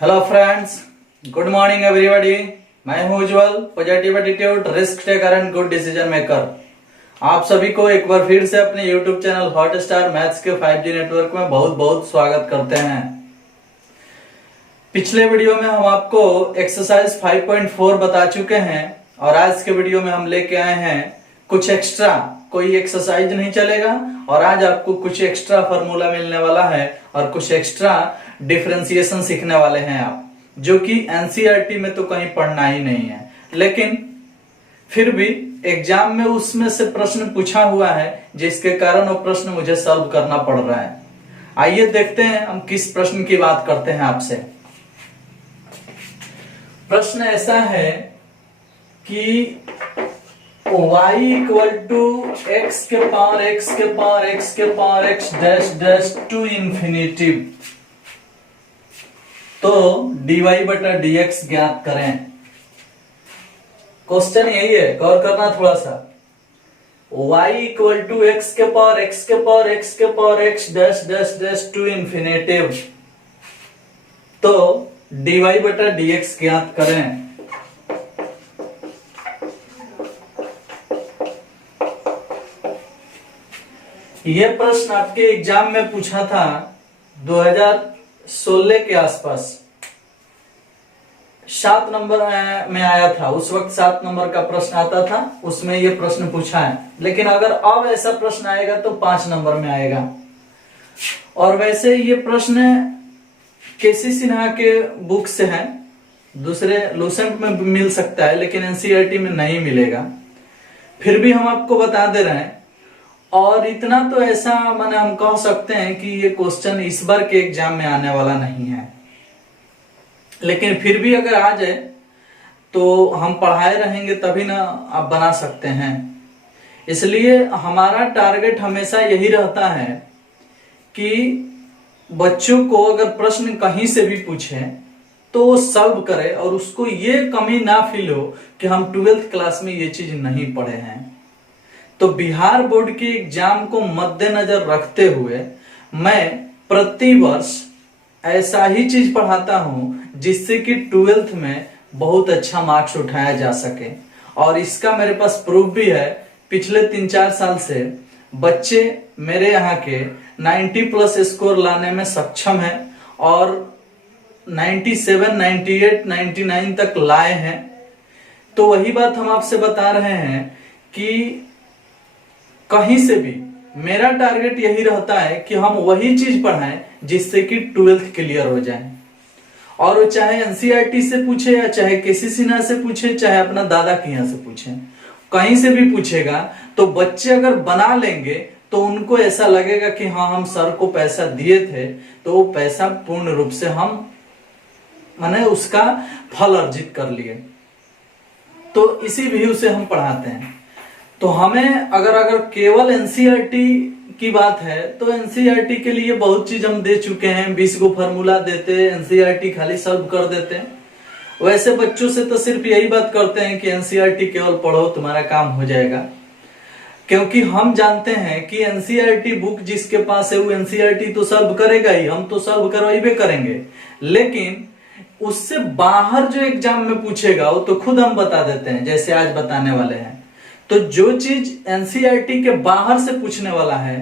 Hello friends, good morning everybody. मैं हूं Ujjwal, positive attitude, risk taker and good decision maker. आप सभी को एक बार फिर से अपने यूट्यूब चैनल हॉटस्टार मैथ्स के 5G नेटवर्क में बहुत बहुत स्वागत करते हैं। पिछले वीडियो में हम आपको एक्सरसाइज 5.4 बता चुके हैं और आज के वीडियो में हम लेके आए हैं कुछ एक्स्ट्रा। कोई एक्सरसाइज नहीं चलेगा और आज आपको कुछ एक्स्ट्रा फॉर्मूला मिलने वाला है और कुछ एक्स्ट्रा डिफरेंशिएशन सीखने वाले हैं आप, जो कि एनसीईआरटी में तो कहीं पढ़ना ही नहीं है, लेकिन फिर भी एग्जाम में उसमें से प्रश्न पूछा हुआ है जिसके कारण वो प्रश्न मुझे सॉल्व करना पड़ रहा है। आइए देखते हैं हम किस प्रश्न की बात करते हैं आपसे। प्रश्न ऐसा है कि y इक्वल टू एक्स के पावर एक्स के पावर एक्स के power x dash dash to infinitive, तो dy बटा dx ज्ञात करें। क्वेश्चन यही है, गौर करना थोड़ा सा। y इक्वल टू एक्स के पावर एक्स के पावर एक्स के power x dash dash dash to infinitive, तो dy बटा dx ज्ञात करें। यह प्रश्न आपके एग्जाम में पूछा था 2016 के आसपास, 7 नंबर में आया था। उस वक्त 7 नंबर का प्रश्न आता था, उसमें यह प्रश्न पूछा है। लेकिन अगर अब ऐसा प्रश्न आएगा तो 5 नंबर में आएगा। और वैसे ये प्रश्न केसी सिन्हा के बुक से है, दूसरे लूसेंट में मिल सकता है लेकिन एनसीईआरटी में नहीं मिलेगा। फिर भी हम आपको बता दे रहे हैं। और इतना तो ऐसा माने हम कह सकते हैं कि ये क्वेश्चन इस बार के एग्जाम में आने वाला नहीं है, लेकिन फिर भी अगर आ जाए तो हम पढ़ाए रहेंगे तभी ना आप बना सकते हैं। इसलिए हमारा टारगेट हमेशा यही रहता है कि बच्चों को अगर प्रश्न कहीं से भी पूछे तो वो सॉल्व करे और उसको ये कमी ना फील हो कि हम 12th क्लास में ये चीज नहीं पढ़े हैं। तो बिहार बोर्ड के एग्जाम को मद्देनजर रखते हुए मैं प्रति वर्ष ऐसा ही चीज पढ़ाता हूं जिससे कि 12th में बहुत अच्छा मार्क्स उठाया जा सके। और इसका मेरे पास प्रूफ भी है। पिछले 3-4 साल से बच्चे मेरे यहाँ के 90 प्लस स्कोर लाने में सक्षम हैं और 97, 98, 99 तक लाए हैं। तो वही बात हम आपसे बता रहे हैं कि कहीं से भी मेरा टारगेट यही रहता है कि हम वही चीज पढ़ाएं जिससे कि 12th क्लियर हो जाए। और वो चाहे एनसीईआरटी से पूछे या चाहे केसी सिन्हा से पूछे, चाहे अपना दादा के यहाँ से पूछे, कहीं से भी पूछेगा तो बच्चे अगर बना लेंगे तो उनको ऐसा लगेगा कि हाँ, हम सर को पैसा दिए थे तो वो पैसा पूर्ण रूप से हम माने उसका फल अर्जित कर लिए। तो इसी व्यू से हम पढ़ाते हैं। तो हमें अगर केवल एनसीईआरटी की बात है तो एनसीईआरटी के लिए बहुत चीज हम दे चुके हैं। 20 गो फॉर्मूला देते, एनसीईआरटी खाली सॉल्व कर देते हैं। वैसे बच्चों से तो सिर्फ यही बात करते हैं कि एनसीईआरटी केवल पढ़ो, तुम्हारा काम हो जाएगा। क्योंकि हम जानते हैं कि एनसीईआरटी बुक जिसके पास है वो एनसीईआरटी तो सॉल्व करेगा ही, हम तो सॉल्व करवाइबे करेंगे। लेकिन उससे बाहर जो एग्जाम में पूछेगा वो तो खुद हम बता देते हैं, जैसे आज बताने वाले हैं। तो जो चीज एनसीईआरटी के बाहर से पूछने वाला है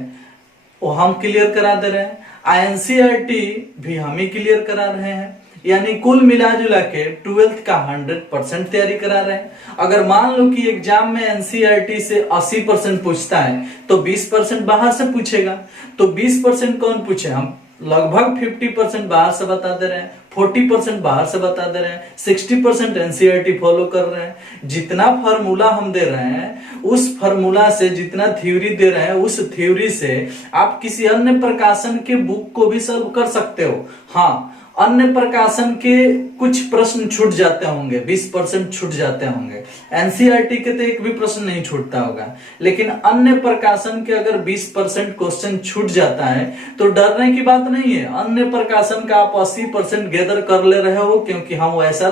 वो हम क्लियर करा दे रहे हैं, एनसीईआरटी भी हम ही क्लियर करा रहे हैं। यानी कुल मिला जुला के 12th का 100% तैयारी करा रहे हैं। अगर मान लो कि एग्जाम में एनसीईआरटी से 80% पूछता है तो 20% बाहर से पूछेगा। तो 20% कौन पूछे? हम लगभग 50% बाहर से बता दे रहे हैं, 40% बाहर से बता दे रहे हैं, 60% एनसीईआरटी फॉलो कर रहे हैं। जितना फार्मूला हम दे रहे हैं उस फार्मूला से, जितना थ्योरी दे रहे हैं उस थ्योरी से आप किसी अन्य प्रकाशन के बुक को भी सॉल्व कर सकते हो। हाँ, अन्य प्रकाशन के कुछ प्रश्न छूट जाते होंगे, 20% छूट जाते होंगे। एनसीईआरटी के तो एक भी प्रश्न नहीं छूटता होगा, लेकिन अन्य प्रकाशन के अगर 20% क्वेश्चन छूट जाता है तो डरने की बात नहीं है। अन्य प्रकाशन का आप 80% गैदर कर ले रहे हो, क्योंकि हम वैसा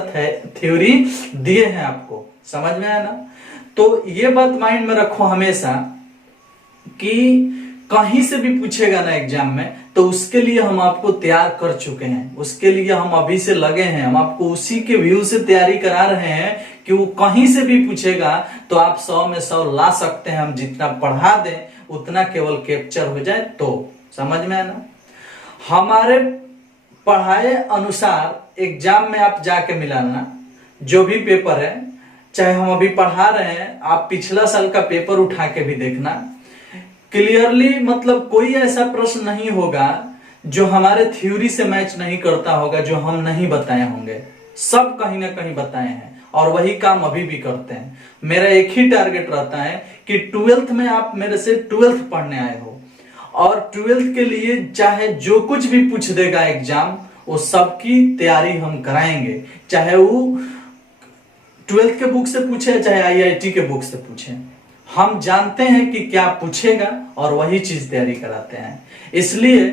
थ्योरी दिए हैं आपको। समझ में आया ना? तो ये बात माइंड में रखो हमेशा कि कहीं से भी पूछेगा ना एग्जाम में, तो उसके लिए हम आपको तैयार कर चुके हैं, उसके लिए हम अभी से लगे हैं, हम आपको उसी के व्यू से तैयारी करा रहे हैं कि वो कहीं से भी पूछेगा तो आप 100 में 100 ला सकते हैं। हम जितना पढ़ा दें उतना केवल कैप्चर हो जाए तो। समझ में है ना? हमारे पढ़ाए अनुसार एग्जाम में आप जाके मिलाना, जो भी पेपर है, चाहे हम अभी पढ़ा रहे हैं, आप पिछला साल का पेपर उठा के भी देखना क्लियरली। मतलब कोई ऐसा प्रश्न नहीं होगा जो हमारे थ्योरी से मैच नहीं करता होगा, जो हम नहीं बताए होंगे। सब कहीं ना कहीं बताए हैं और वही काम अभी भी करते हैं। मेरा एक ही टारगेट रहता है कि 12th में आप मेरे से 12th पढ़ने आए हो, और 12th के लिए चाहे जो कुछ भी पूछ देगा एग्जाम, वो सबकी तैयारी हम कराएंगे। चाहे वो 12th के बुक से पूछे, चाहे IIT के बुक से पूछे, हम जानते हैं कि क्या पूछेगा और वही चीज तैयारी कराते हैं। इसलिए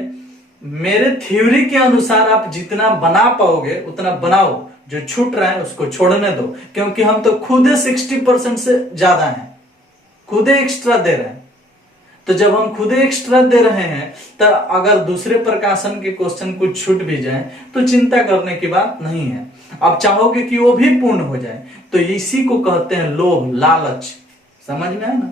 मेरे थ्योरी के अनुसार आप जितना बना पाओगे उतना बनाओ, जो छूट रहा है उसको छोड़ने दो, क्योंकि हम तो खुद 60% से ज्यादा हैं, खुद एक्स्ट्रा दे रहे हैं। तो जब हम खुद एक्स्ट्रा दे रहे हैं, तो अगर दूसरे प्रकाशन के क्वेश्चन कुछ छूट भी जाए तो चिंता करने की बात नहीं है। अब चाहोगे कि वो भी पूर्ण हो जाए, तो इसी को कहते हैं लोभ, लालच। समझ में है ना?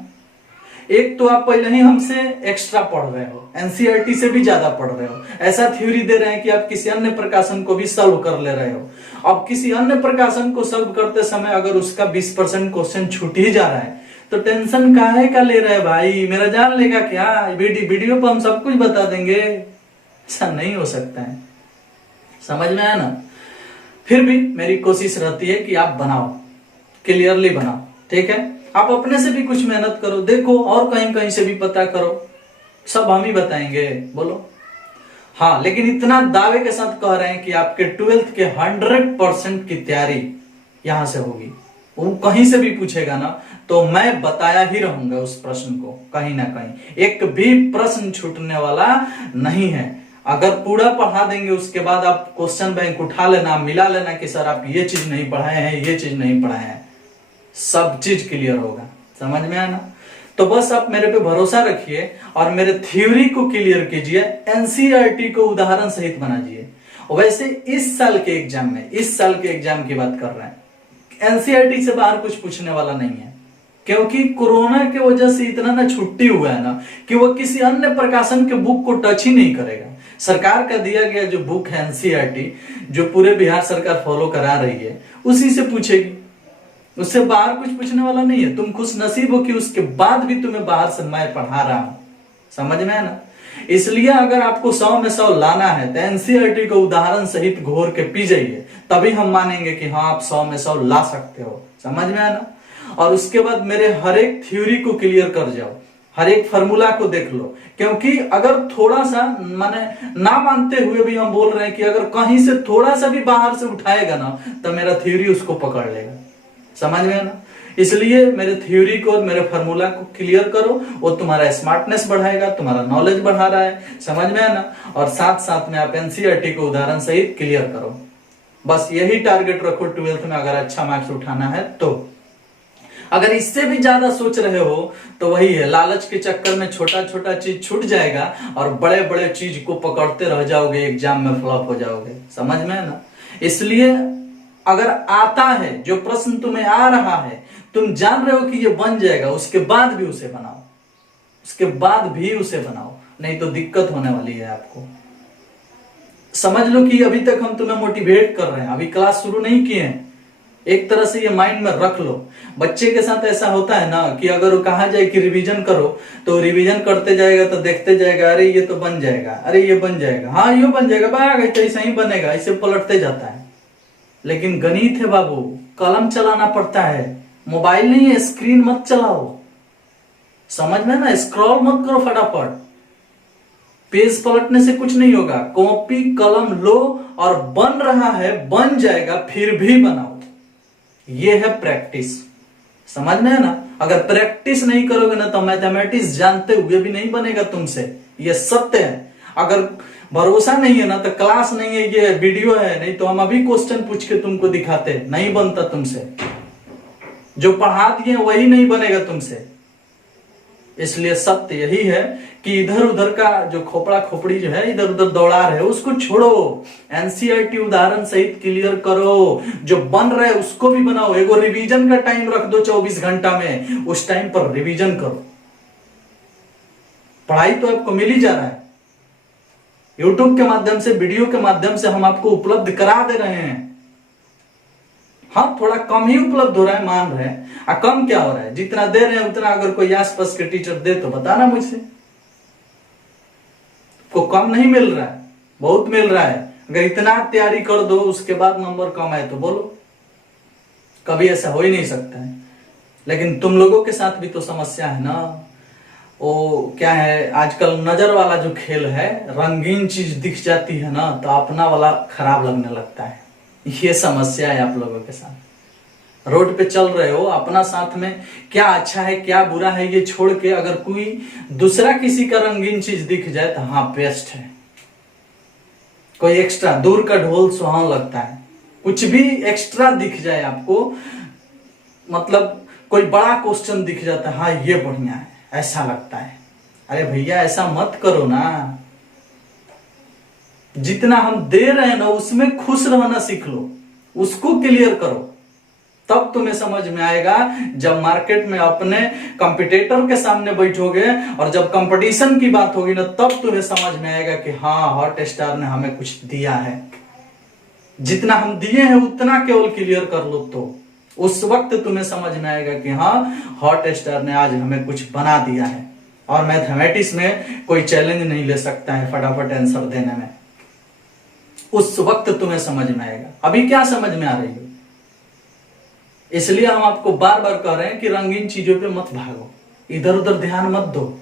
एक तो आप पहले ही हमसे एक्स्ट्रा पढ़ रहे हो, एनसीईआरटी से भी ज्यादा पढ़ रहे हो, ऐसा थ्योरी दे रहे हैं कि आप किसी अन्य प्रकाशन को भी सॉल्व कर ले रहे हो। अब किसी अन्य प्रकाशन को सॉल्व करते समय अगर उसका 20% क्वेश्चन छूट ही जा रहा है, तो टेंशन काहे का ले रहे भाई? मेरा जान लेगा क्या? वीडियो पर हम सब कुछ बता देंगे? ऐसा नहीं हो सकता है। समझ में आया ना? फिर भी मेरी कोशिश रहती है कि आप बनाओ, क्लियरली बनाओ। ठीक है? आप अपने से भी कुछ मेहनत करो, देखो, और कहीं कहीं से भी पता करो, सब हम ही बताएंगे। बोलो हाँ। लेकिन इतना दावे के साथ कह रहे हैं कि आपके 12th के 100% की तैयारी यहां से होगी। वो कहीं से भी पूछेगा ना, तो मैं बताया ही रहूंगा उस प्रश्न को, कहीं ना कहीं एक भी प्रश्न छूटने वाला नहीं है। अगर पूरा पढ़ा देंगे, उसके बाद आप क्वेश्चन बैंक उठा लेना, मिला लेना कि सर आप ये चीज नहीं पढ़ाए हैं, ये चीज नहीं पढ़ाए हैं, सब चीज क्लियर होगा। समझ में आया ना? तो बस आप मेरे पे भरोसा रखिए और मेरे थ्योरी को क्लियर कीजिए, एनसीईआरटी को उदाहरण सहित बनाइए। वैसे इस साल के एग्जाम में, इस साल के एग्जाम की बात कर रहे हैं, एनसीईआरटी से बाहर कुछ पूछने वाला नहीं है, क्योंकि कोरोना के वजह से इतना ना छुट्टी हुआ है ना कि वो किसी अन्य प्रकाशन के बुक को टच ही नहीं करेगा। सरकार का दिया गया जो बुक है एनसीईआरटी, जो पूरे बिहार सरकार फॉलो करा रही है, उसी से पूछेगी, उससे बाहर कुछ पूछने वाला नहीं है। तुम खुश नसीब हो कि उसके बाद भी तुम्हें बाहर से मैं पढ़ा रहा हूं। समझ में है ना? इसलिए अगर आपको 100 में 100 लाना है तो एनसीईआरटी को उदाहरण सहित घोर के पी जाइए, तभी हम मानेंगे कि हाँ आप 100 में 100 ला सकते हो। समझ में है ना? और उसके बाद मेरे हर एक थ्योरी को क्लियर कर जाओ, हर एक फॉर्मूला को देख लो, क्योंकि अगर थोड़ा सा माने ना मानते हुए भी हम बोल रहे हैं कि अगर कहीं से थोड़ा सा भी बाहर से उठाएगा ना, तो मेरा थ्योरी उसको पकड़ लेगा। समझ में है ना? इसलिए मेरे थ्योरी को और मेरे फॉर्मूला को क्लियर करो, वो तुम्हारा स्मार्टनेस बढ़ाएगा, तुम्हारा नॉलेज बढ़ा रहा है। समझ में है ना? और साथ साथ में आप एनसीईआरटी को उदाहरण सहित क्लियर करो। बस यही टारगेट रखो 12th में, अगर अच्छा मार्क्स उठाना है तो। अगर इससे भी ज्यादा सोच रहे हो तो वही है, लालच के चक्कर में छोटा छोटा चीज छूट जाएगा और बड़े बड़े चीज को पकड़ते रह जाओगे, एग्जाम में फ्लॉप हो जाओगे। समझ में है ना? इसलिए अगर आता है जो प्रश्न तुम्हें आ रहा है, तुम जान रहे हो कि ये बन जाएगा, उसके बाद भी उसे बनाओ, उसके बाद भी उसे बनाओ, नहीं तो दिक्कत होने वाली है आपको। समझ लो कि अभी तक हम तुम्हें मोटिवेट कर रहे हैं, अभी क्लास शुरू नहीं किए हैं। एक तरह से ये माइंड में रख लो। बच्चे के साथ ऐसा होता है ना कि अगर वो कहा जाए कि रिवीजन करो, तो रिवीजन करते जाएगा तो देखते जाएगा, अरे ये तो बन जाएगा, अरे ये बन जाएगा, हाँ ये बन जाएगा, भाग तो ऐसा ही बनेगा, ऐसे पलटते जाता है। लेकिन गणित है बाबू, कलम चलाना पड़ता है, मोबाइल नहीं है, स्क्रीन मत चलाओ। समझ में ना? स्क्रॉल मत करो फटाफट, पेज पलटने से कुछ नहीं होगा। कॉपी कलम लो और बन रहा है, बन जाएगा, फिर भी बनाओ। ये है प्रैक्टिस। समझ में है ना? अगर प्रैक्टिस नहीं करोगे ना तो मैथमेटिक्स जानते हुए भी नहीं बनेगा तुमसे, ये सत्य है। अगर भरोसा नहीं है ना तो क्लास नहीं है, ये वीडियो है, नहीं तो हम अभी क्वेश्चन पूछ के तुमको दिखाते, नहीं बनता तुमसे। जो पढ़ा दिए वही नहीं बनेगा तुमसे। इसलिए सत्य यही है कि इधर उधर का जो खोपड़ा खोपड़ी जो है, इधर उधर दौड़ा रहे हो उसको छोड़ो, एनसीईआरटी उदाहरण सहित क्लियर करो, जो बन रहा है उसको भी बनाओ। एगो रिवीजन का टाइम रख दो 24 घंटा में, उस टाइम पर रिवीजन करो। पढ़ाई तो आपको मिल ही जा रहा है, यूट्यूब के माध्यम से, वीडियो के माध्यम से हम आपको उपलब्ध करा दे रहे हैं। हाँ, थोड़ा कम ही उपलब्ध हो रहा है, मान रहे हैं। कम क्या हो रहा है, जितना दे रहे हैं उतना अगर कोई आसपास के टीचर दे तो बताना मुझसे। को कम नहीं मिल रहा है, बहुत मिल रहा है। अगर इतना तैयारी कर दो उसके बाद नंबर कम आए तो बोलो, कभी ऐसा हो ही नहीं सकता है। लेकिन तुम लोगों के साथ भी तो समस्या है ना। वो क्या है, आजकल नजर वाला जो खेल है, रंगीन चीज दिख जाती है ना तो अपना वाला खराब लगने लगता है। ये समस्या है आप लोगों के साथ। रोड पे चल रहे हो, अपना साथ में क्या अच्छा है क्या बुरा है ये छोड़ के अगर कोई दूसरा किसी का रंगीन चीज दिख जाए तो हाँ बेस्ट है। कोई एक्स्ट्रा, दूर का ढोल सुहावन लगता है, कुछ भी एक्स्ट्रा दिख जाए आपको, मतलब कोई बड़ा क्वेश्चन दिख जाता है, हाँ ये बढ़िया है, ऐसा लगता है। अरे भैया ऐसा मत करो ना। जितना हम दे रहे हैं ना उसमें खुश रहना सीख लो, उसको क्लियर करो, तब तुम्हें समझ में आएगा। जब मार्केट में अपने कंपटीटर के सामने बैठोगे और जब कंपटीशन की बात होगी ना, तब तुम्हें समझ में आएगा कि हाँ हॉट स्टार ने हमें कुछ दिया है। जितना हम दिए हैं उतना केवल क्लियर कर लो, तो उस वक्त तुम्हें समझ में आएगा कि हाँ हॉट स्टार ने आज हमें कुछ बना दिया है। और मैथमेटिक्स में कोई चैलेंज नहीं ले सकता है फटाफट आंसर देने में। उस वक्त तुम्हें समझ में आएगा। अभी क्या समझ में आ रही है? इसलिए हम आपको बार बार कह रहे हैं कि रंगीन चीजों पे मत भागो, इधर उधर ध्यान मत दो।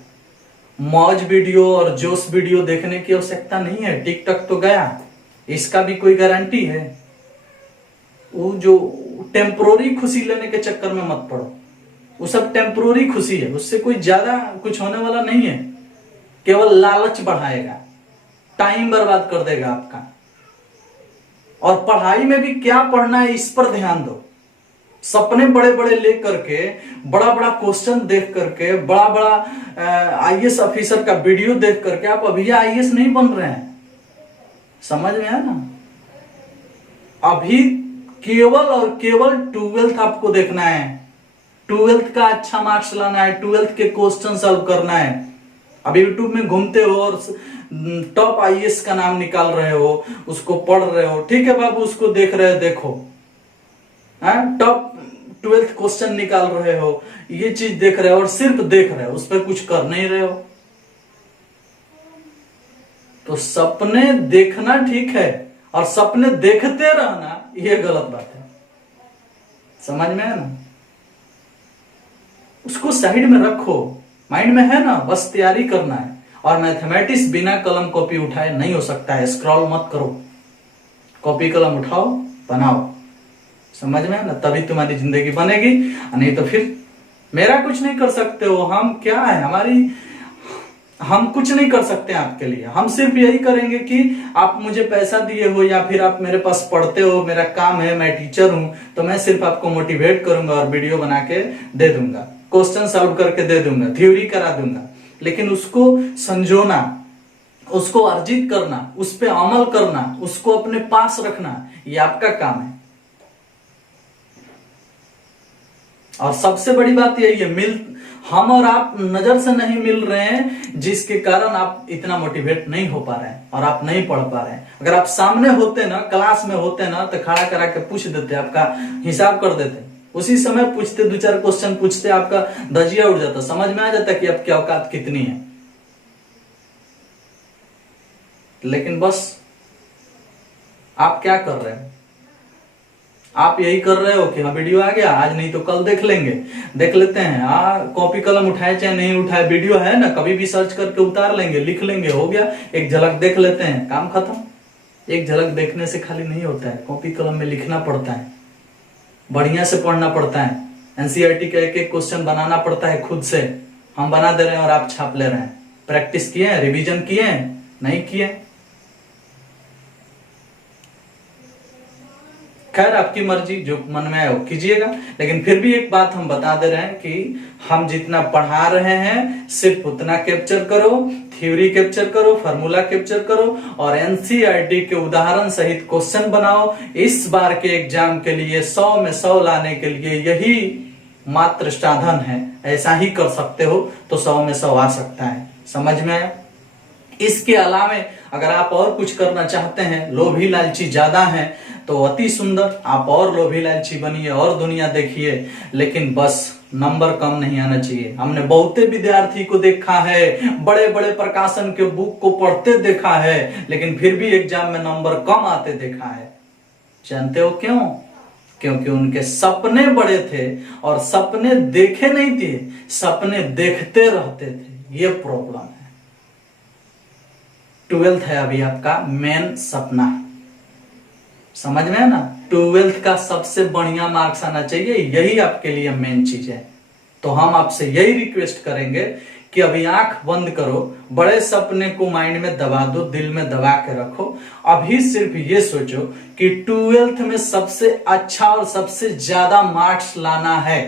मौज वीडियो और जोश वीडियो देखने की आवश्यकता नहीं है। टिकटॉक तो गया, इसका भी कोई गारंटी है? वो जो टेम्पोररी खुशी लेने के चक्कर में मत पड़ो, वो सब टेम्पोररी खुशी है, उससे कोई ज्यादा कुछ होने वाला नहीं है। केवल लालच बढ़ाएगा, टाइम बर्बाद कर देगा आपका। और पढ़ाई में भी क्या पढ़ना है इस पर ध्यान दो। सपने बड़े बड़े लेकर के, बड़ा बड़ा क्वेश्चन देख करके, बड़ा बड़ा आईएएस ऑफिसर का वीडियो देख करके आप अभी आईएएस नहीं बन रहे हैं। समझ में आया ना? अभी केवल और केवल 12th आपको देखना है, 12th का अच्छा मार्क्स लाना है, 12th के क्वेश्चन सॉल्व करना है। अभी यूट्यूब में घूमते हो और टॉप आईएएस का नाम निकाल रहे हो, उसको पढ़ रहे हो, ठीक है बाबू, उसको देख रहे हो, देखो टॉप 12th क्वेश्चन निकाल रहे हो, ये चीज देख रहे हो और सिर्फ देख रहे हो, उस पर कुछ कर नहीं रहे हो। तो सपने देखना ठीक है और सपने देखते रहना ये गलत बात है। समझ में है ना? उसको साइड में रखो, माइंड में है ना, बस तैयारी करना है। और मैथमेटिक्स बिना कलम कॉपी उठाए नहीं हो सकता है। स्क्रॉल मत करो, कॉपी कलम उठाओ, बनाओ। समझ में है ना? तभी तुम्हारी जिंदगी बनेगी, नहीं तो फिर मेरा कुछ नहीं कर सकते हो। हम क्या है, हम कुछ नहीं कर सकते आपके लिए। हम सिर्फ यही करेंगे कि आप मुझे पैसा दिए हो या फिर आप मेरे पास पढ़ते हो, मेरा काम है, मैं टीचर हूं, तो मैं सिर्फ आपको मोटिवेट करूंगा और वीडियो बना के दे दूंगा, क्वेश्चन सॉल्व करके दे दूंगा, थ्योरी करा दूंगा। लेकिन उसको संजोना, उसको अर्जित करना, उस पर अमल करना, उसको अपने पास रखना, ये आपका काम है। और सबसे बड़ी बात यही है, हम और आप नजर से नहीं मिल रहे हैं, जिसके कारण आप इतना मोटिवेट नहीं हो पा रहे हैं और आप नहीं पढ़ पा रहे हैं। अगर आप सामने होते ना, क्लास में होते ना, तो खड़ा करा के पूछ देते, आपका हिसाब कर देते, उसी समय पूछते, 2-4 क्वेश्चन पूछते, आपका धजिया उड़ जाता, समझ में आ जाता कि आपकी औकात कितनी है। लेकिन बस आप क्या कर रहे हैं? आप यही कर रहे हो कि हाँ वीडियो आ गया, आज नहीं तो कल देख लेंगे, देख लेते हैं। कॉपी कलम उठाए चाहे नहीं उठाए, वीडियो है ना, कभी भी सर्च करके उतार लेंगे, लिख लेंगे, हो गया, एक झलक देख लेते हैं, काम खत्म। एक झलक देखने से खाली नहीं होता है, कॉपी कलम में लिखना पड़ता है, बढ़िया से पढ़ना पड़ता है, एनसीईआरटी का एक एक क्वेश्चन बनाना पड़ता है खुद से। हम बना दे रहे हैं और आप छाप ले रहे हैं। प्रैक्टिस किए हैं, रिवीजन किए हैं, नहीं किए। खैर आपकी मर्जी, जो मन में आए वो कीजिएगा, लेकिन फिर भी एक बात हम बता दे रहे हैं कि हम जितना पढ़ा रहे हैं सिर्फ उतना कैप्चर करो, थ्योरी कैप्चर करो, फार्मूला कैप्चर करो और एनसीईआरटी के उदाहरण सहित क्वेश्चन बनाओ। इस बार के एग्जाम के लिए 100 में 100 लाने के लिए यही मात्र साधन है। ऐसा ही कर सकते हो तो 100 में 100 आ सकता है। समझ में आया? इसके अलावा अगर आप और कुछ करना चाहते हैं, लोभी लालची ज्यादा है तो अति सुंदर, आप और लोभी लालची बनिए और दुनिया देखिए, लेकिन बस नंबर कम नहीं आना चाहिए। हमने बहुते विद्यार्थी को देखा है, बड़े बड़े प्रकाशन के बुक को पढ़ते देखा है, लेकिन फिर भी एग्जाम में नंबर कम आते देखा है। जानते हो क्यों? क्योंकि उनके सपने बड़े थे और सपने देखे नहीं थे, सपने देखते रहते थे। ये प्रॉब्लम है। 12th है अभी आपका मेन सपना, समझ में है ना? 12th का सबसे बढ़िया मार्क्स आना चाहिए, यही आपके लिए मेन चीज है। तो हम आपसे यही रिक्वेस्ट करेंगे कि अभी आंख बंद करो, बड़े सपने को माइंड में दबा दो, दिल में दबा के रखो। अभी सिर्फ ये सोचो कि 12th में सबसे अच्छा और सबसे ज्यादा मार्क्स लाना है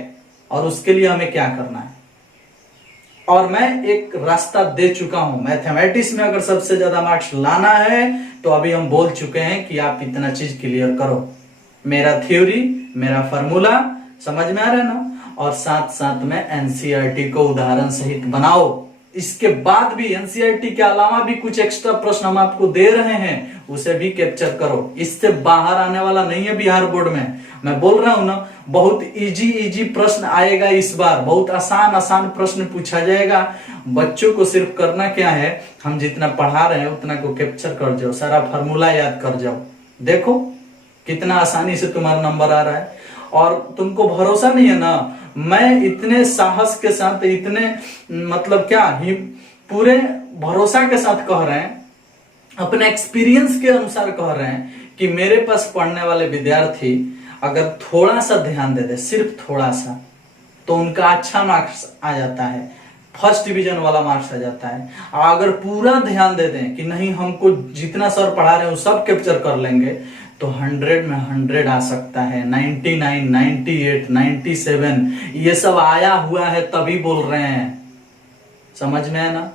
और उसके लिए हमें क्या करना है। और मैं एक रास्ता दे चुका हूं, मैथमेटिक्स में अगर सबसे ज्यादा मार्क्स लाना है तो अभी हम बोल चुके हैं कि आप इतना चीज क्लियर करो। मेरा थ्योरी, मेरा फार्मूला समझ में आ रहा है ना, और साथ साथ में एनसीईआरटी को उदाहरण सहित बनाओ। इसके बाद भी एनसीईआरटी के अलावा भी कुछ एक्स्ट्रा प्रश्न हम आपको दे रहे हैं, उसे भी कैप्चर करो। इससे बाहर आने वाला नहीं है बिहार बोर्ड में। मैं बोल रहा हूं ना, बहुत इजी प्रश्न आएगा इस बार, बहुत आसान प्रश्न पूछा जाएगा। बच्चों को सिर्फ करना क्या है, हम जितना पढ़ा रहे हैं उतना को कैप्चर कर जाओ, सारा फार्मूला याद कर जाओ। देखो कितना आसानी से तुम्हारा नंबर आ रहा है। और तुमको भरोसा नहीं है ना, मैं इतने साहस के साथ, इतने मतलब क्या ही पूरे भरोसा के साथ कह रहे हैं, अपने एक्सपीरियंस के अनुसार कह रहे हैं कि मेरे पास पढ़ने वाले विद्यार्थी अगर थोड़ा सा ध्यान दे दे, सिर्फ थोड़ा सा, तो उनका अच्छा मार्क्स आ जाता है, फर्स्ट डिवीजन वाला मार्क्स आ जाता है। और अगर पूरा ध्यान दे दें कि नहीं हमको जितना सर पढ़ा रहे हैं वो सब कैप्चर कर लेंगे, तो 100 में 100 आ सकता है, 99, 98, 97 ये सब आया हुआ है, तभी बोल रहे हैं। समझ में है ना?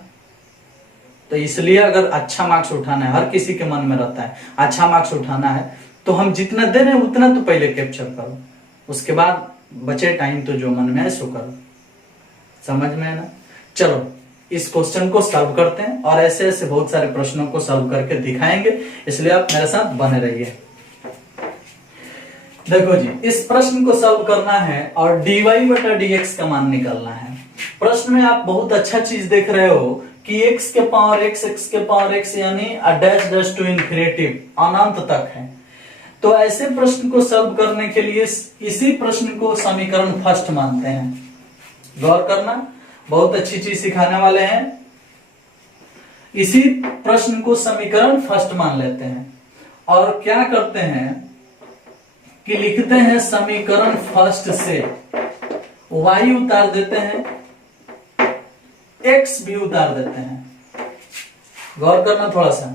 तो इसलिए अगर अच्छा मार्क्स उठाना है, हर किसी के मन में रहता है अच्छा मार्क्स उठाना है, तो हम जितना दे रहे हैं उतना तो पहले कैप्चर करो, उसके बाद बचे टाइम तो जो मन में है सो करो। समझ में है ना? चलो इस क्वेश्चन को सॉल्व करते हैं और ऐसे ऐसे बहुत सारे प्रश्नों को सॉल्व करके दिखाएंगे, इसलिए आप मेरे साथ बने रहिए। देखो जी, इस प्रश्न को सॉल्व करना है और dy बटा dx का मान निकालना है। प्रश्न में आप बहुत अच्छा चीज देख रहे हो कि x के पावर x यानी डैश डैश टू इन्फिनिटिव, अनंत तक है। तो ऐसे प्रश्न को सॉल्व करने के लिए इसी प्रश्न को समीकरण फर्स्ट मानते हैं। गौर करना, बहुत अच्छी चीज सिखाने वाले हैं। इसी प्रश्न को समीकरण फर्स्ट मान लेते हैं और क्या करते हैं कि लिखते हैं समीकरण फर्स्ट से y उतार देते हैं, x भी उतार देते हैं। गौर करना थोड़ा सा,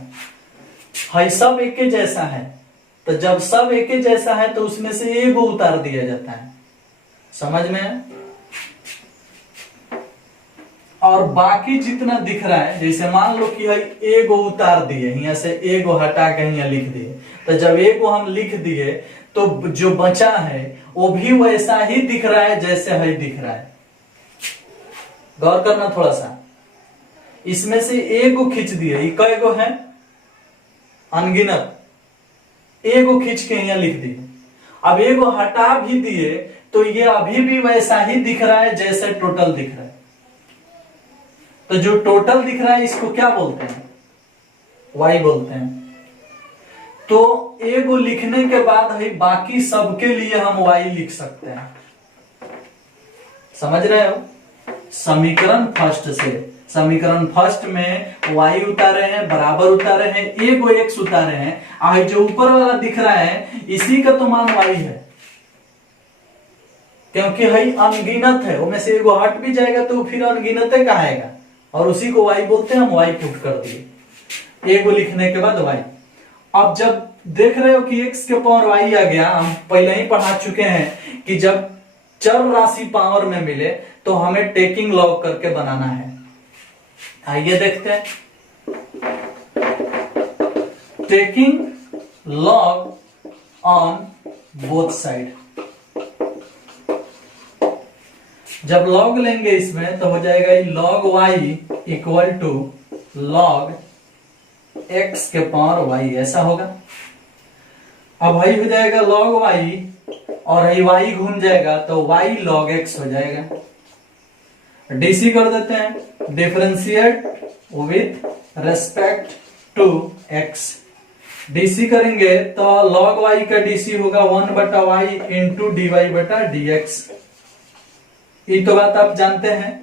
है सब एक ही जैसा है, तो जब सब एक ही जैसा है तो उसमें से एक उतार दिया जाता है। समझ में है? और बाकी जितना दिख रहा है, जैसे मान लो कि एगो उतार दिए, यहाँ से एगो हटा के यहाँ लिख दिए, तो जब एगो हम लिख दिए तो जो बचा है वो भी वैसा ही दिख रहा है जैसे है दिख रहा है। गौर करना थोड़ा सा, इसमें से एगो खींच दिए, ये कईगो है अनगिनत, एगो खींच के यहाँ लिख दिए। अब एगो हटा भी दिए तो ये अभी भी वैसा ही दिख रहा है जैसे टोटल दिख रहा है। तो जो टोटल दिख रहा है इसको क्या बोलते हैं? y बोलते हैं। तो एगो लिखने के बाद है बाकी सबके लिए हम y लिख सकते हैं। समझ रहे हो? समीकरण फर्स्ट से, समीकरण फर्स्ट में y उतारे हैं, बराबर उतारे हैं, एगो x उतारे हैं, और जो ऊपर वाला दिख रहा है इसी का तो मान y है, क्योंकि है अनगिनत है, उनमें से एगो हट भी जाएगा तो फिर अनगिनत कहाएगा, और उसी को y बोलते हैं। हम y पुट कर दिए एगो लिखने के बाद y। अब जब देख रहे हो कि x के पावर y आ गया। हम पहले ही पढ़ा चुके हैं कि जब चर राशि पावर में मिले तो हमें टेकिंग लॉग करके बनाना है। आइए देखते हैं, taking log on both side. जब लॉग लेंगे इसमें तो हो जाएगा log y equal to log x के पावर y, ऐसा होगा। अब y हो जाएगा log y और y घूम जाएगा तो y log x हो जाएगा। डीसी कर देते हैं, differentiate with respect to x। DC करेंगे तो log y का डीसी होगा 1/y इंटू dy/dx। ये तो बात आप जानते हैं।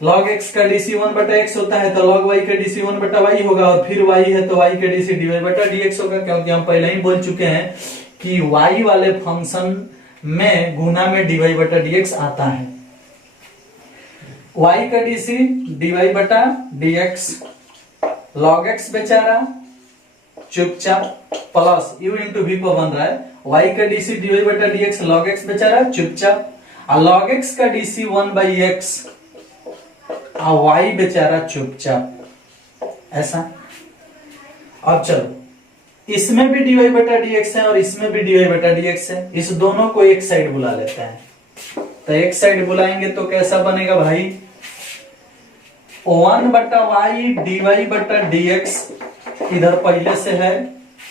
log x का डीसी 1/x होता है तो log y का डीसी 1/y होगा, और फिर y है तो y का डीसी dy/dx होगा, क्योंकि हम पहले ही बोल चुके हैं कि y वाले फंक्शन में गुना में dy/dx आता है। y का डीसी dy/dx, log x बेचारा चुपचाप प्लस u इंटू v पर बन रहा है, y का डीसी dy/dx log x बेचारा चुपचाप, और log x का डीसी 1/x और y बेचारा चुपचाप, ऐसा। अब चलो इसमें भी dy/dx है और इसमें भी dy/dx है, इस दोनों को एक साइड बुला लेते हैं। तो एक साइड बुलाएंगे तो कैसा बनेगा भाई, 1/y dy/dx इधर पहले से है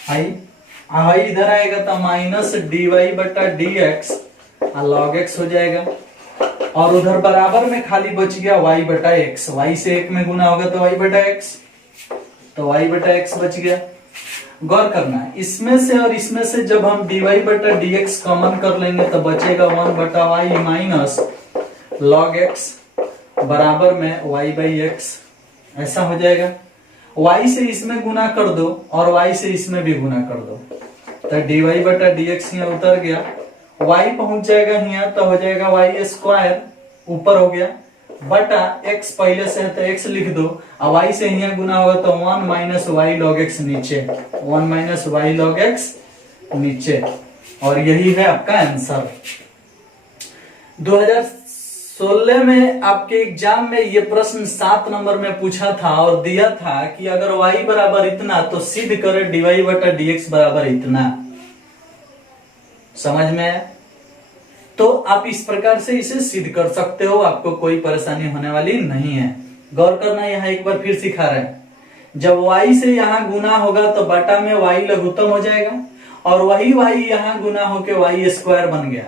आई इधर आएगा तो माइनस dy/dx log x हो जाएगा, और उधर बराबर में खाली बच गया y/x। y से एक में गुना होगा तो y/x, तो y/x बच गया। गौर करना है, इसमें से और इसमें से जब हम dy/dx कॉमन कर लेंगे तो बचेगा 1/y माइनस log x बराबर में y/x, ऐसा हो जाएगा। y से इसमें गुना कर दो और y से इसमें भी गुना कर दो, तो dy/dx यहाँ उतर गया, y पहुंच जाएगा यहाँ तो हो जाएगा y² ऊपर हो गया बटा x पहले से है तो x लिख दो, और y से यहाँ गुना होगा तो 1 माइनस वाई लॉग एक्स नीचे, 1 माइनस वाई लॉग एक्स नीचे, और यही है आपका आंसर। 2016 में आपके एग्जाम में ये प्रश्न 7 नंबर में पूछा था और दिया था कि अगर y बराबर इतना तो सिद्ध करे dy/dx बराबर इतना। समझ में आया? तो आप इस प्रकार से इसे सिद्ध कर सकते हो, आपको कोई परेशानी होने वाली नहीं है। गौर करना, यहाँ एक बार फिर सिखा रहे हैं, जब y से यहाँ गुना होगा तो बटा में y लघुत्तम हो जाएगा, और वही y यहाँ गुना होके y² बन गया,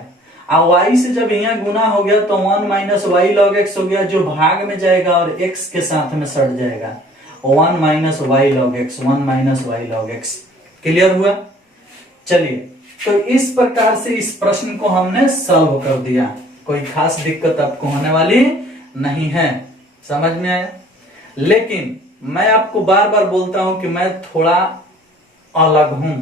और y से जब यहाँ गुना हो गया तो 1 माइनस वाई लॉग एक्स हो गया, जो भाग में जाएगा और x के साथ में सट जाएगा, 1 minus y log x, 1 minus y log x. Clear हुआ? चलिए, तो इस प्रकार से इस प्रश्न को हमने सॉल्व कर दिया, कोई खास दिक्कत आपको होने वाली नहीं है। समझ में आया? लेकिन मैं आपको बार बार बोलता हूं कि मैं थोड़ा अलग हूं,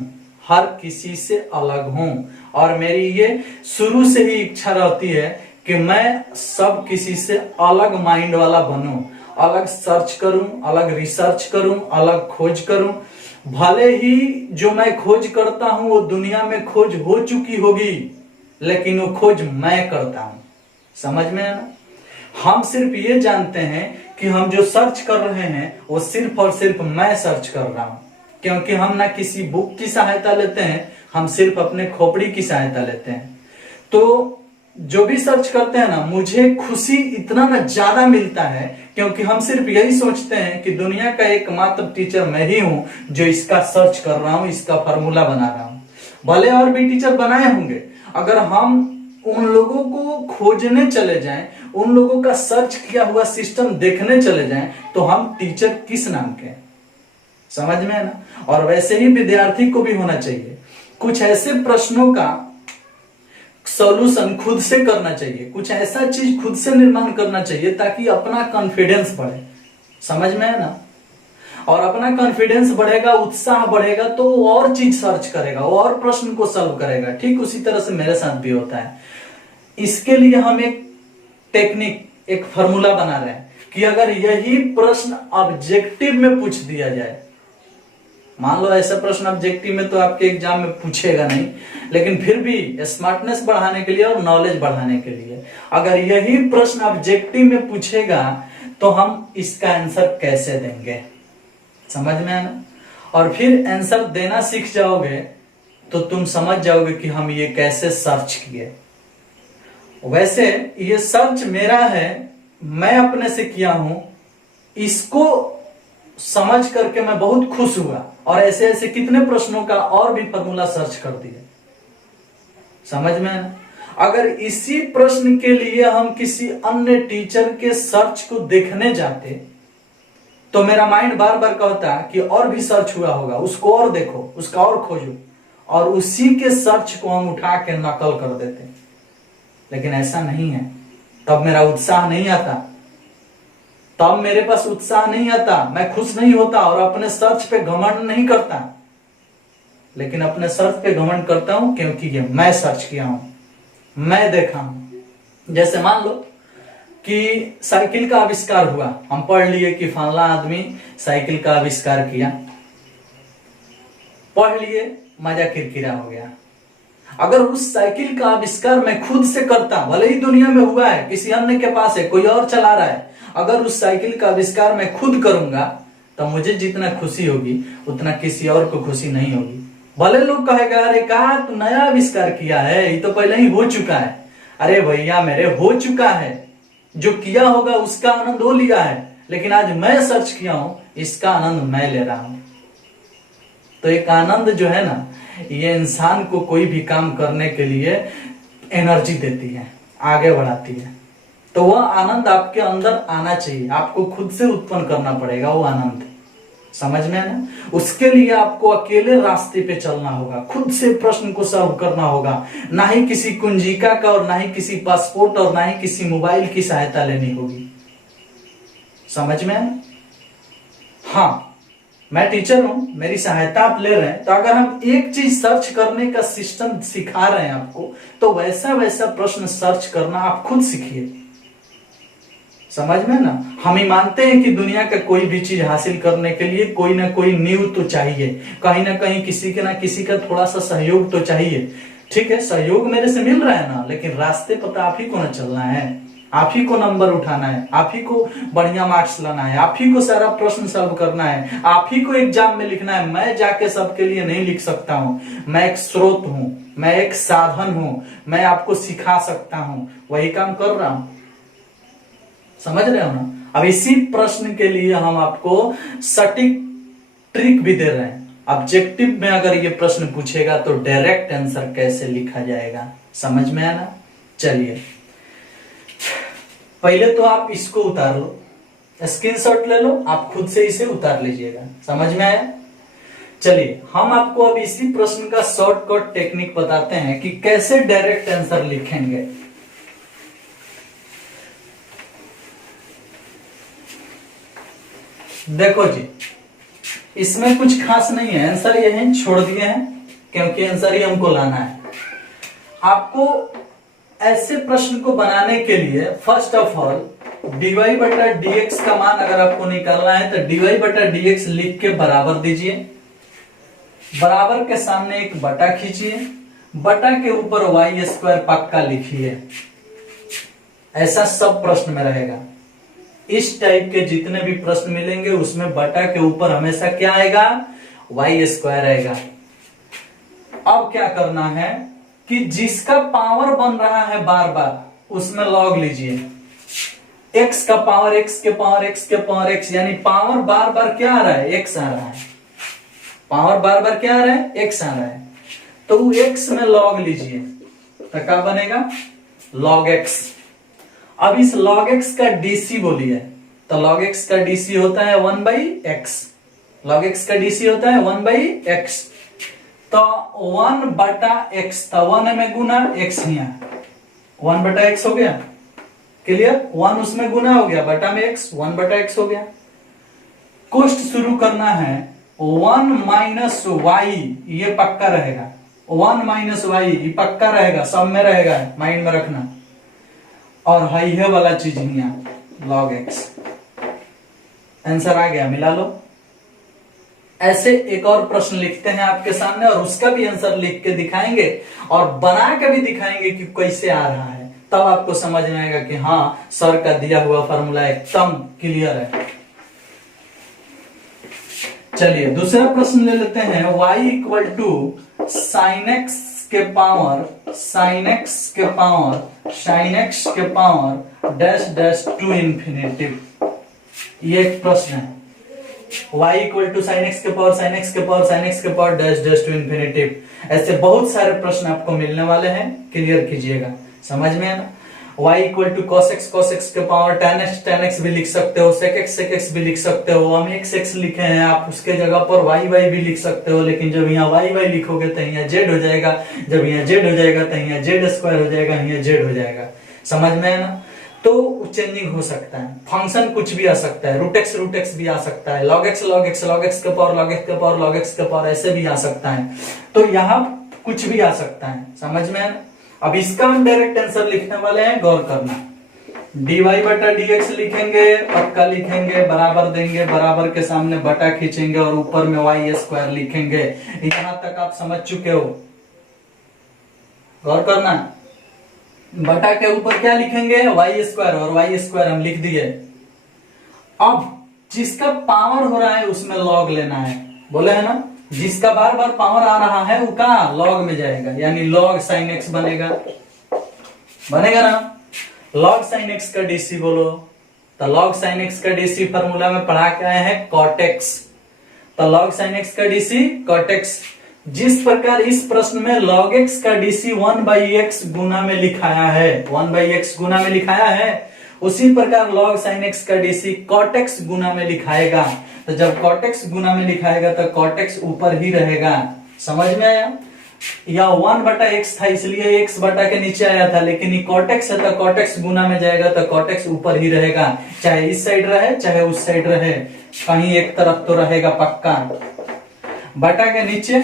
हर किसी से अलग हूं, और मेरी ये शुरू से ही इच्छा रहती है कि मैं सब किसी से अलग माइंड वाला बनूं, अलग सर्च करूं, अलग रिसर्च करूं, अलग खोज करूं। भले ही जो मैं खोज करता हूं वो दुनिया में खोज हो चुकी होगी, लेकिन वो खोज मैं करता हूं। समझ में है ना? हम सिर्फ ये जानते हैं कि हम जो सर्च कर रहे हैं वो सिर्फ और सिर्फ मैं सर्च कर रहा हूं, क्योंकि हम ना किसी बुक की सहायता लेते हैं, हम सिर्फ अपने खोपड़ी की सहायता लेते हैं। तो जो भी सर्च करते हैं ना, मुझे खुशी इतना ना ज्यादा मिलता है, क्योंकि हम सिर्फ यही सोचते हैं कि दुनिया का एकमात्र टीचर मैं ही हूं जो इसका सर्च कर रहा हूं, इसका फार्मूला बना रहा हूं। भले और भी टीचर बनाए होंगे, अगर हम उन लोगों को खोजने चले जाएं, उन लोगों का सर्च किया हुआ सिस्टम देखने चले जाएं, तो हम टीचर किस नाम के? समझ में है ना? और वैसे ही विद्यार्थी को भी होना चाहिए, कुछ ऐसे प्रश्नों का सॉल्यूशन खुद से करना चाहिए, कुछ ऐसा चीज खुद से निर्माण करना चाहिए ताकि अपना कॉन्फिडेंस बढ़े। समझ में है ना? और अपना कॉन्फिडेंस बढ़ेगा, उत्साह बढ़ेगा, तो वो और चीज सर्च करेगा, वो और प्रश्न को सॉल्व करेगा। ठीक उसी तरह से मेरे साथ भी होता है। इसके लिए हम एक टेक्निक, एक फॉर्मूला बना रहे हैं कि अगर यही प्रश्न ऑब्जेक्टिव में पूछ दिया जाए मान लो ऐसा प्रश्न ऑब्जेक्टिव में तो आपके एग्जाम में पूछेगा नहीं, लेकिन फिर भी स्मार्टनेस बढ़ाने के लिए और नॉलेज बढ़ाने के लिए अगर यही प्रश्न ऑब्जेक्टिव में पूछेगा तो हम इसका आंसर कैसे देंगे, समझ में आना। और फिर आंसर देना सीख जाओगे तो तुम समझ जाओगे कि हम ये कैसे सर्च किए। वैसे ये सर्च मेरा है, मैं अपने से किया हूं, इसको समझ करके मैं बहुत खुश हुआ और ऐसे ऐसे कितने प्रश्नों का और भी फॉर्मूला सर्च कर दिए, समझ में आना। अगर इसी प्रश्न के लिए हम किसी अन्य टीचर के सर्च को देखने जाते तो मेरा माइंड बार बार कहता कि और भी सर्च हुआ होगा, उसको और देखो, उसका और खोजो, और उसी के सर्च को हम उठा के नकल कर देते। लेकिन ऐसा नहीं है, तब मेरा उत्साह नहीं आता, तब मेरे पास उत्साह नहीं आता, मैं खुश नहीं होता और अपने सर्च पे घमंड नहीं करता। लेकिन अपने सर्च पे घमंड करता हूं क्योंकि ये मैं सर्च किया हूं, मैं देखा हूं। जैसे मान लो कि साइकिल का आविष्कार हुआ, हम पढ़ लिए कि फलाना आदमी साइकिल का आविष्कार किया, पढ़ लिए, मजा किरकिरा हो गया। अगर उस साइकिल का आविष्कार मैं खुद से करता, भले ही दुनिया में हुआ है, किसी अन्य के पास है, कोई और चला रहा है, अगर उस साइकिल का आविष्कार मैं खुद करूंगा तो मुझे जितना खुशी होगी उतना किसी और को खुशी नहीं होगी। भले लोग कहेगा अरे कहा तू नया आविष्कार किया है, ये तो पहले ही हो चुका है। अरे भैया मेरे हो चुका है, जो किया होगा उसका आनंद वो लिया है, लेकिन आज मैं सर्च किया हूं, इसका आनंद मैं ले रहा हूं। तो एक आनंद जो है ना, ये इंसान को कोई भी काम करने के लिए एनर्जी देती है, आगे बढ़ाती है। तो वह आनंद आपके अंदर आना चाहिए, आपको खुद से उत्पन्न करना पड़ेगा वो आनंद, समझ में है ना। उसके लिए आपको अकेले रास्ते पे चलना होगा, खुद से प्रश्न को सॉल्व करना होगा, ना ही किसी कुंजिका का और ना ही किसी पासपोर्ट और ना ही किसी मोबाइल की सहायता लेनी होगी, समझ में है ना। हाँ, मैं टीचर हूं, मेरी सहायता आप ले रहे हैं, तो अगर हम एक चीज सर्च करने का सिस्टम सिखा रहे हैं आपको, तो वैसा वैसा प्रश्न सर्च करना आप खुद सीखिए, समझ में ना। हम ही मानते हैं कि दुनिया का कोई भी चीज हासिल करने के लिए कोई ना कोई नींव तो चाहिए, कहीं ना कहीं किसी के ना किसी का थोड़ा सा सहयोग तो चाहिए। ठीक है, सहयोग मेरे से मिल रहा है ना, लेकिन रास्ते पर आप ही को ना चलना है, आप ही को नंबर उठाना है, आप ही को बढ़िया मार्क्स लाना है, आप ही को सारा प्रश्न सॉल्व करना है, आप ही को एग्जाम में लिखना है। मैं जाके सबके लिए नहीं लिख सकता हूं, मैं एक स्रोत हूं, मैं एक साधन हूं, मैं आपको सिखा सकता हूं, वही काम कर रहा हूं, समझ रहे हो ना। अब इसी प्रश्न के लिए हम आपको सटीक ट्रिक भी दे रहे हैं। ऑब्जेक्टिव में अगर ये प्रश्न पूछेगा तो डायरेक्ट आंसर कैसे लिखा जाएगा, समझ में आना। चलिए पहले तो आप इसको उतार लो, स्क्रीनशॉट ले लो, आप खुद से इसे उतार लीजिएगा, समझ में आया। चलिए हम आपको अब इसी प्रश्न का शॉर्टकट टेक्निक बताते हैं कि कैसे डायरेक्ट आंसर लिखेंगे। देखो जी, इसमें कुछ खास नहीं है, आंसर ये है, छोड़ दिए हैं क्योंकि आंसर ही हमको लाना है। आपको ऐसे प्रश्न को बनाने के लिए फर्स्ट ऑफ ऑल dy बटा dx का मान अगर आपको निकालना है तो dy बटा dx लिख के बराबर दीजिए, बराबर के सामने एक बटा खींचिए, बटा के ऊपर y स्क्वायर पक्का लिखिए। ऐसा सब प्रश्न में रहेगा, इस टाइप के जितने भी प्रश्न मिलेंगे उसमें बटा के ऊपर हमेशा क्या आएगा, y स्क्वायर आएगा। अब क्या करना है कि जिसका पावर बन रहा है बार बार उसमें लॉग लीजिए, x का पावर x के पावर x के पावर x, यानी पावर बार बार क्या आ रहा है, x आ रहा है, पावर बार बार क्या आ रहा है, x आ रहा है। तो x में लॉग लीजिए तो क्या बनेगा, log x। अब इस log x का dc बोलिए, तो log x का dc होता है 1/x, log x का dc होता है 1/x, तो 1 बटा x, तो 1 में गुना x यहाँ 1 बटा x हो गया, क्लियर। 1 उसमें गुना हो गया, बटा में x, 1 बटा x हो गया। कोष्ट शुरू करना है, 1 माइनस वाई, ये पक्का रहेगा, 1 माइनस वाई ये पक्का रहेगा, सब में रहेगा, माइंड में रखना। और हाई है वाला चीज यहाँ log x, आंसर आ गया, मिला लो। ऐसे एक और प्रश्न लिखते हैं आपके सामने और उसका भी आंसर लिख के दिखाएंगे और बना के भी दिखाएंगे कि कैसे आ रहा है, तब आपको समझ में आएगा कि हाँ सर का दिया हुआ फॉर्मूला एकदम क्लियर है। चलिए दूसरा प्रश्न ले लेते हैं। y equal to sine x के power dash dash to infinitive, ये एक प्रश्न है। y equal to sine x के power dash dash to infinitive. ऐसे बहुत सारे प्रश्न आपको मिलने वाले हैं, क्लियर कीजिएगा, समझ में है ना। y equal to cos x के पावर tan x भी लिख सकते हो, sec x भी लिख सकते हो। हम x लिखे हैं, आप उसके जगह पर y भी लिख सकते हो, लेकिन जब यहाँ y लिखोगे तो यहाँ z हो जाएगा, जब यहाँ z हो जाएगा तो यहाँ z स्क्वायर हो जाएगा, यहाँ z हो जाएगा, समझ में है ना। तो चेंजिंग हो सकता है, फंक्शन कुछ भी आ सकता है, रूट एक्स भी आ सकता है, log x के पावर ऐसे भी आ सकता है, तो यहाँ कुछ भी आ सकता है, समझ में है ना। अब इसका हम डायरेक्ट आंसर लिखने वाले हैं, गौर करना। dy बटा dx लिखेंगे, पक्का लिखेंगे, बराबर देंगे, बराबर के सामने बटा खींचेंगे और ऊपर में y स्क्वायर लिखेंगे। यहां तक आप समझ चुके हो, गौर करना। बटा के ऊपर क्या लिखेंगे, y स्क्वायर, और y स्क्वायर हम लिख दिए। अब जिसका पावर हो रहा है उसमें लॉग लेना है, बोले है ना, जिसका बार बार पावर आ रहा है वो कहां लॉग में जाएगा, यानी log sin x बनेगा ना। log sin x का डीसी बोलो, तो log sin x का डीसी फॉर्मूला में पढ़ा के आए हैं cot x, तो log sin x का डीसी cot x। जिस प्रकार इस प्रश्न में log x का डीसी 1/x गुना में लिखाया है, 1/x गुना में लिखाया है, उसी प्रकार log sin x का डीसी cot x गुना में लिखाएगा। तो जब cot x गुना में लिखाएगा तो cot x ऊपर ही रहेगा, समझ में आया। या 1/x था इसलिए x बटा के नीचे आया था, लेकिन ये cot x है तो cot x गुना में जाएगा तो cot x ऊपर ही रहेगा, चाहे इस साइड रहे चाहे उस साइड रहे, कहीं एक तरफ तो रहेगा पक्का। बटा के नीचे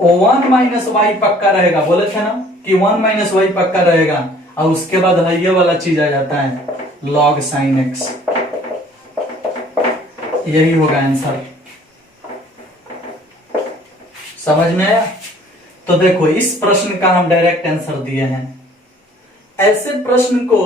1 माइनस वाई पक्का रहेगा, बोले थे ना कि 1 माइनस वाई पक्का रहेगा, और उसके बाद ये वाला चीज आ जाता है log sin x, यही होगा आंसर, समझ में आया। तो देखो इस प्रश्न का हम डायरेक्ट आंसर दिए हैं। ऐसे प्रश्न को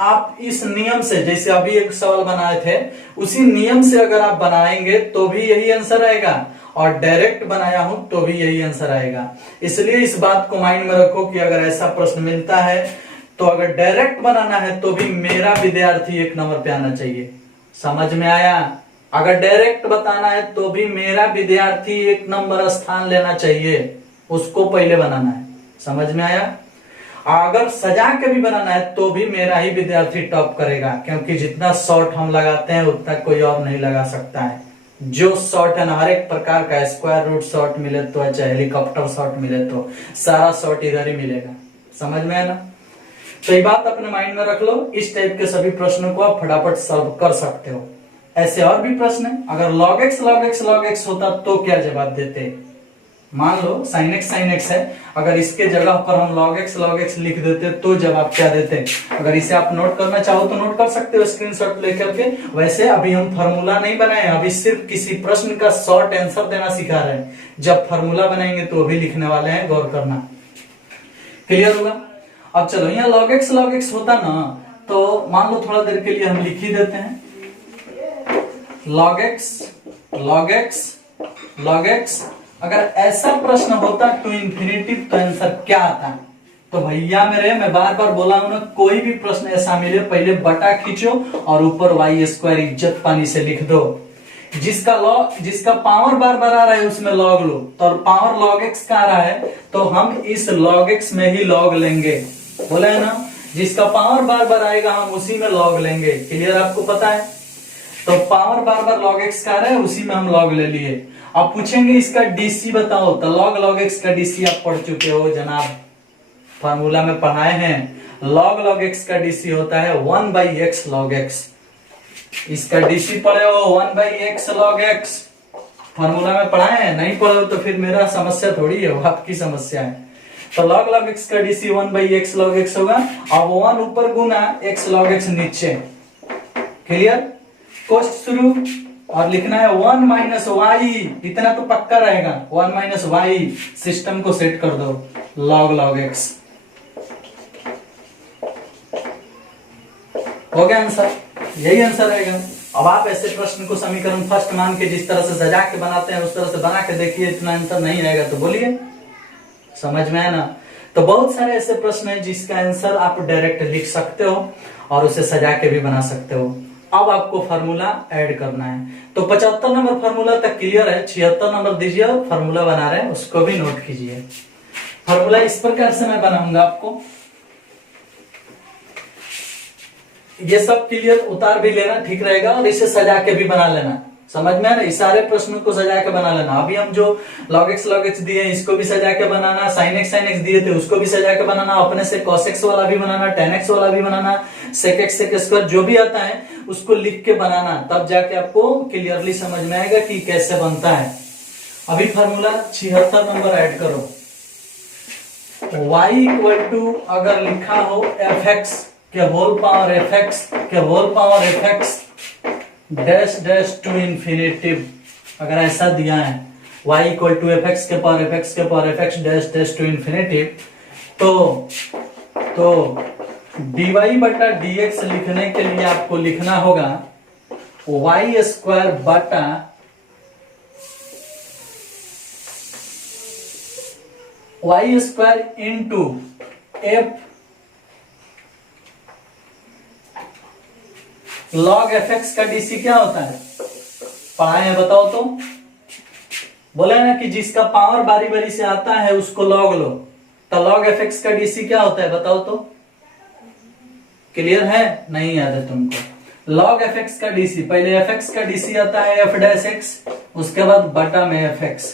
आप इस नियम से, जैसे अभी एक सवाल बनाए थे उसी नियम से अगर आप बनाएंगे तो भी यही आंसर आएगा, और डायरेक्ट बनाया हूं तो भी यही आंसर आएगा। इसलिए इस बात को माइंड में रखो कि अगर ऐसा प्रश्न मिलता है तो अगर डायरेक्ट बनाना है तो भी मेरा विद्यार्थी 1 नंबर पे आना चाहिए, समझ में आया। अगर डायरेक्ट बताना है तो भी मेरा विद्यार्थी 1 नंबर स्थान लेना चाहिए, उसको पहले बनाना है, समझ में आया। अगर सजा के भी बनाना है तो भी मेरा ही विद्यार्थी टॉप करेगा, क्योंकि जितना शॉट हम लगाते हैं उतना कोई और नहीं लगा सकता है। जो शॉट है ना हर एक प्रकार का, स्क्वायर रूट शॉट मिले तो चाहे हेलीकॉप्टर शॉट मिले तो सारा शॉट इधर ही मिलेगा, समझ में है ना। तो ये बात अपने माइंड में रख लो, इस टाइप के सभी प्रश्नों को आप फटाफट सॉल्व कर सकते हो। ऐसे और भी प्रश्न है, अगर log x होता तो क्या जवाब देते। मान लो sin x है, अगर इसके जगह पर हम log x लिख देते तो जवाब क्या देते। अगर इसे आप नोट करना चाहो तो नोट कर सकते हो स्क्रीनशॉट लेकर के। वैसे अभी हम फार्मूला नहीं बनाए, अभी सिर्फ किसी प्रश्न का शॉर्ट आंसर देना सिखा रहे हैं, जब फार्मूला बनाएंगे तो भी लिखने वाले हैं, गौर करना, क्लियर होगा। अब चलो यहाँ log x होता ना तो मान लो थोड़ा देर के लिए हम लिख ही देते हैं log x। अगर ऐसा प्रश्न होता टू इन्फिनिटिव तो आंसर क्या आता। तो भैया मेरे, मैं बार बार बोला हूं ना, कोई भी प्रश्न ऐसा मिले पहले बटा खींचो और ऊपर y स्क्वायर इज्जत पानी से लिख दो। जिसका पावर बार बार आ रहा है उसमें log लो, तो पावर log x का आ रहा है तो हम इस log x में ही log लेंगे, बोला है ना। जिसका पावर बार बार आएगा हम उसी में log लेंगे, क्लियर, आपको पता है। तो पावर बार बार log x का है उसी में हम log ले लिए। अब पूछेंगे इसका डीसी बताओ, तो log x का डीसी आप पढ़ चुके हो जनाब, फार्मूला में पढ़ाए हैं। log x का डीसी होता है 1/x log x, इसका डीसी पढ़े हो 1/x log x, फार्मूला में पढ़ाए हैं। नहीं पढ़े हो तो फिर मेरा समस्या थोड़ी है, वो आपकी समस्या है। तो log x का डीसी 1/x log x होगा, अब 1 ऊपर गुना x log x नीचे, क्लियर। क्वेश्चन शुरू, और लिखना है 1 माइनस वाई, इतना तो पक्का रहेगा, 1 माइनस वाई। सिस्टम को सेट कर दो लॉग लॉग एक्स। हो गया आंसर, यही आंसर रहेगा। अब आप ऐसे प्रश्न को समीकरण फर्स्ट मान के जिस तरह से सजा के बनाते हैं उस तरह से बना के देखिए, इतना आंसर नहीं आएगा तो बोलिए। समझ में है ना? तो बहुत सारे ऐसे प्रश्न है जिसका आंसर आप डायरेक्ट लिख सकते हो और उसे सजा के भी बना सकते हो। अब आपको फार्मूला ऐड करना है। तो 75 नंबर फार्मूला तक क्लियर है, 76 नंबर दीजिए और फार्मूला बना रहे हैं उसको भी नोट कीजिए। फार्मूला इस प्रकार से मैं बनाऊंगा, आपको ये सब क्लियर उतार भी लेना ठीक रहेगा और इसे सजा के भी बना लेना। समझ में है ना? इस सारे प्रश्नों को सजा के बना लेना। अभी हम जो log x दिए इसको भी सजा के बनाना, sin x दिए थे उसको भी सजा के बनाना, अपने से cos x वाला भी बनाना, tan x वाला भी बनाना, sec x sec स्क्वायर जो भी आता है उसको लिख के बनाना, तब जाके आपको क्लियरली समझ में आएगा कि कैसे बनता है। अभी फार्मूला 76 नंबर ऐड करो। y इक्वल टू अगर लिखा हो fx के होल पावर fx के whole power fx dash dash to infinitive, अगर ऐसा दिया है y इक्वल टू fx के power fx dash dash to infinitive, तो dy बटा dx लिखने के लिए आपको लिखना होगा y स्क्वायर बटा y square into f log fx का dc क्या होता है? पढ़ाए हैं, बताओ तो। बोले ना कि जिसका पावर बारी बारी से आता है उसको log लो, तो log fx का dc क्या होता है बताओ तो। क्लियर है? नहीं याद है तुमको? log fx का dc, पहले fx का dc आता है f डैश x, उसके बाद बटा में fx,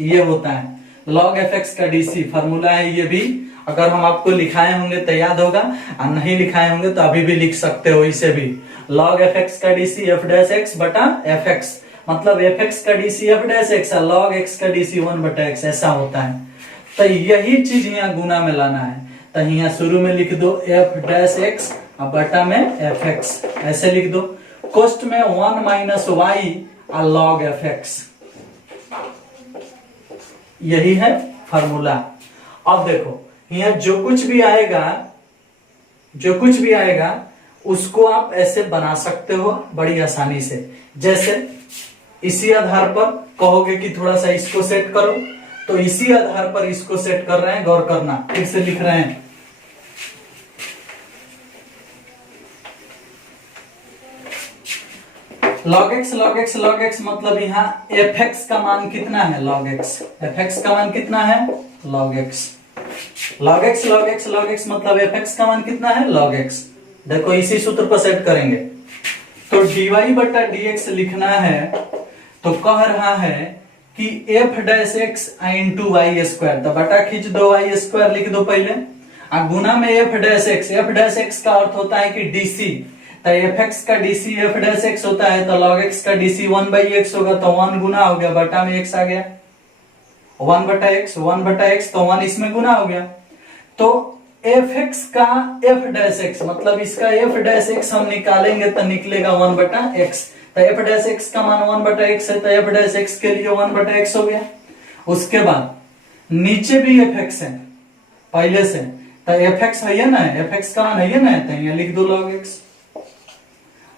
ये होता है log fx का dc। फार्मूला है ये भी, अगर हम आपको लिखाए होंगे तो याद होगा और नहीं लिखाए होंगे तो अभी भी लिख सकते हो इसे भी। log fx का dc f डैश x बटा fx, मतलब fx का dc f डैश x और log x का dc 1 बटा x, ऐसा होता है। तो यही चीज यहाँ गुना में लाना है। तो यहाँ शुरू में लिख दो f डैश x और बटा में fx, ऐसे लिख दो। कोष्ट में 1 माइनस y और log fx, यही है फार्मूला। अब देखो यहाँ जो कुछ भी आएगा उसको आप ऐसे बना सकते हो बड़ी आसानी से। जैसे इसी आधार पर कहोगे कि थोड़ा सा इसको सेट करो, तो इसी आधार पर इसको सेट कर रहे हैं, गौर करना। फिर से लिख रहे हैं log x मतलब यहाँ fx का मान कितना है? log x, fx का मान कितना है? log x मतलब fx का मान कितना है? log x। देखो इसी सूत्र पर सेट करेंगे। तो dy बटा dx लिखना है, तो कह रहा है कि f dash x into y square, तो बटा खींच दो y स्क्वायर लिख दो पहले, और गुना में f डैश x का अर्थ होता है कि dc, तो fx का dc f डैश x होता है, तो log x का dc 1 बाई x होगा, तो 1 गुना हो गया, बटा में x आ गया, 1 बटा x, तो 1 इसमें गुना हो गया। तो fx का f डैश x मतलब इसका f डैश x हम निकालेंगे तो निकलेगा 1 बटा x, तो f डैश x का मान 1 बटा x है, तो f डैश x के लिए 1 बटा x हो गया। उसके बाद नीचे भी fx है पहले से, तो fx है ना, fx का मान है ना, तो यहाँ लिख दो log x।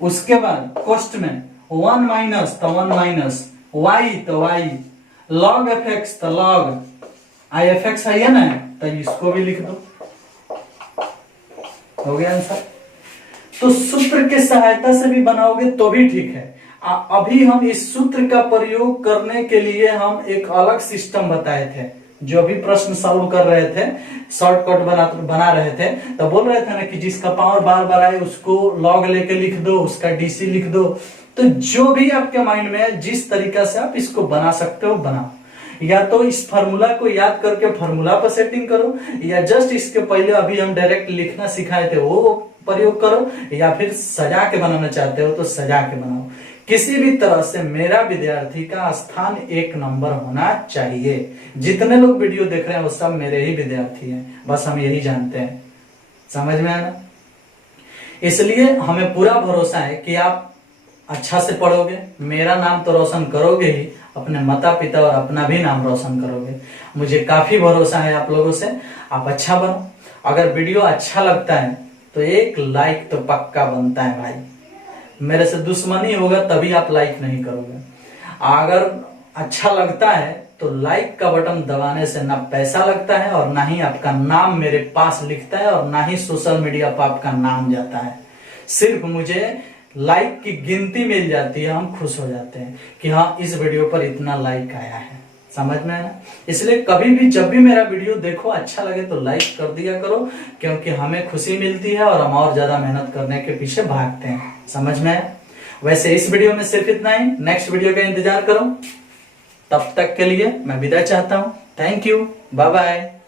उसके बाद कोष्ट में 1 माइनस, तो 1 माइनस y, तो y log fx, तो log ifx है ना, तो इसको भी लिख दो। हो गया आंसर। तो सूत्र के सहायता से भी बनाओगे तो भी ठीक है। अभी हम इस सूत्र का प्रयोग करने के लिए हम एक अलग सिस्टम बताए थे, जो भी प्रश्न सॉल्व कर रहे थे, शॉर्टकट बना रहे थे, तो बोल रहे थे ना कि जिसका पावर बार बार आए उसको लॉग लेके लिख दो, उसका डीसी लिख दो। तो जो भी आपके माइंड में है, जिस तरीका से आप इसको बना सकते हो बनाओ, या तो इस फार्मूला को याद करके फार्मूला पर सेटिंग करो, या जस्ट इसके पहले अभी हम डायरेक्ट लिखना सिखाए थे वो प्रयोग करो, या फिर सजा के बनाना चाहते हो तो सजा के बनाओ। किसी भी तरह से मेरा विद्यार्थी का स्थान 1 नंबर होना चाहिए। जितने लोग वीडियो देख रहे हैं वो सब मेरे ही विद्यार्थी हैं, बस हम यही जानते हैं। समझ में आया ना? इसलिए हमें पूरा भरोसा है कि आप अच्छा से पढ़ोगे, मेरा नाम तो रोशन करोगे ही, अपने माता पिता और अपना भी नाम रोशन करोगे। मुझे काफी भरोसा है आप लोगों से, आप अच्छा बनो। अगर वीडियो अच्छा लगता है तो एक लाइक तो पक्का बनता है भाई। मेरे से दुश्मनी होगा तभी आप लाइक नहीं करोगे। अगर अच्छा लगता है तो लाइक का बटन दबाने से ना पैसा लगता है और ना ही आपका नाम मेरे पास लिखता है और ना ही सोशल मीडिया पर आपका नाम जाता है। सिर्फ मुझे लाइक की गिनती मिल जाती है, हम खुश हो जाते हैं कि हाँ इस वीडियो पर इतना लाइक आया है। समझ में है ना? इसलिए कभी भी जब भी मेरा वीडियो देखो अच्छा लगे तो लाइक कर दिया करो, क्योंकि हमें खुशी मिलती है और हम और ज्यादा मेहनत करने के पीछे भागते हैं। समझ में है? वैसे इस वीडियो में सिर्फ इतना ही, नेक्स्ट वीडियो का इंतजार करो। तब तक के लिए मैं विदा चाहता हूँ। Thank you, bye bye.